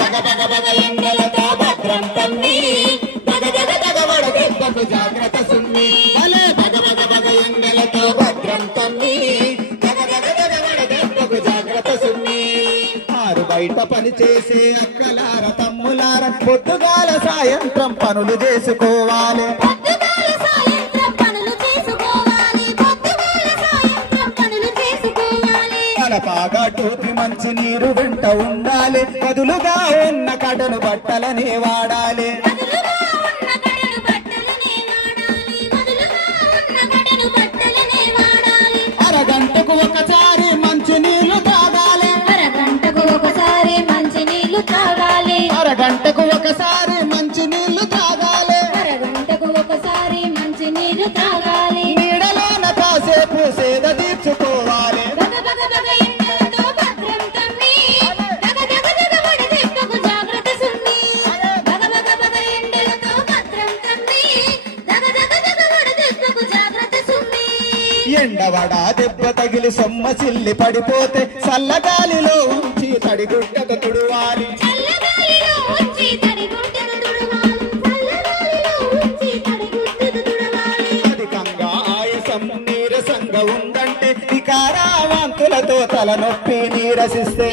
బగ బగ బగ ఎండలతో భద్రం తమ్మి బగ బగ బగ వడదెబ్బకు జాగ్రత్త సుమ్మి భలే బగ బగ బగ ఎండలతో భద్రం తమ్మి బగ బగ బగ వడదెబ్బకు జాగ్రత్త సుమ్మి ఆరు బయట పని చేసే అక్కలార తమ్ములార పొద్దుగాల సాయంత్రం పనులు చేసుకోవాలి పాగా టోపి మంచి నీరు వెంట ఉండాలి బదులుగా ఉన్న కడను బట్టలనే వాడాలి అరగంటకు ఒకసారి మంచి నీళ్లు తాగాలి అరగంటకు ఒకసారి మంచి నీళ్లు తాగాలి అరగంటకు ఒకసారి మంచి నీళ్లు తాగాలి అరగంటకు ఒకసారి మంచి నీళ్లు తాగాలి నీడలోన కాసేపు సేద తీర్చుకోవాలి ఎండవడా దెబ్బ తగిలి సొమ్మ చిల్లి పడిపోతే చల్లగాలిలో ఉంచి తడిగుడ్డకు తుడవాలి అధికంగా ఆయాసం నీరసంగా ఉందంటే వికారావాంతులతో తలనొప్పి నీరసిస్తే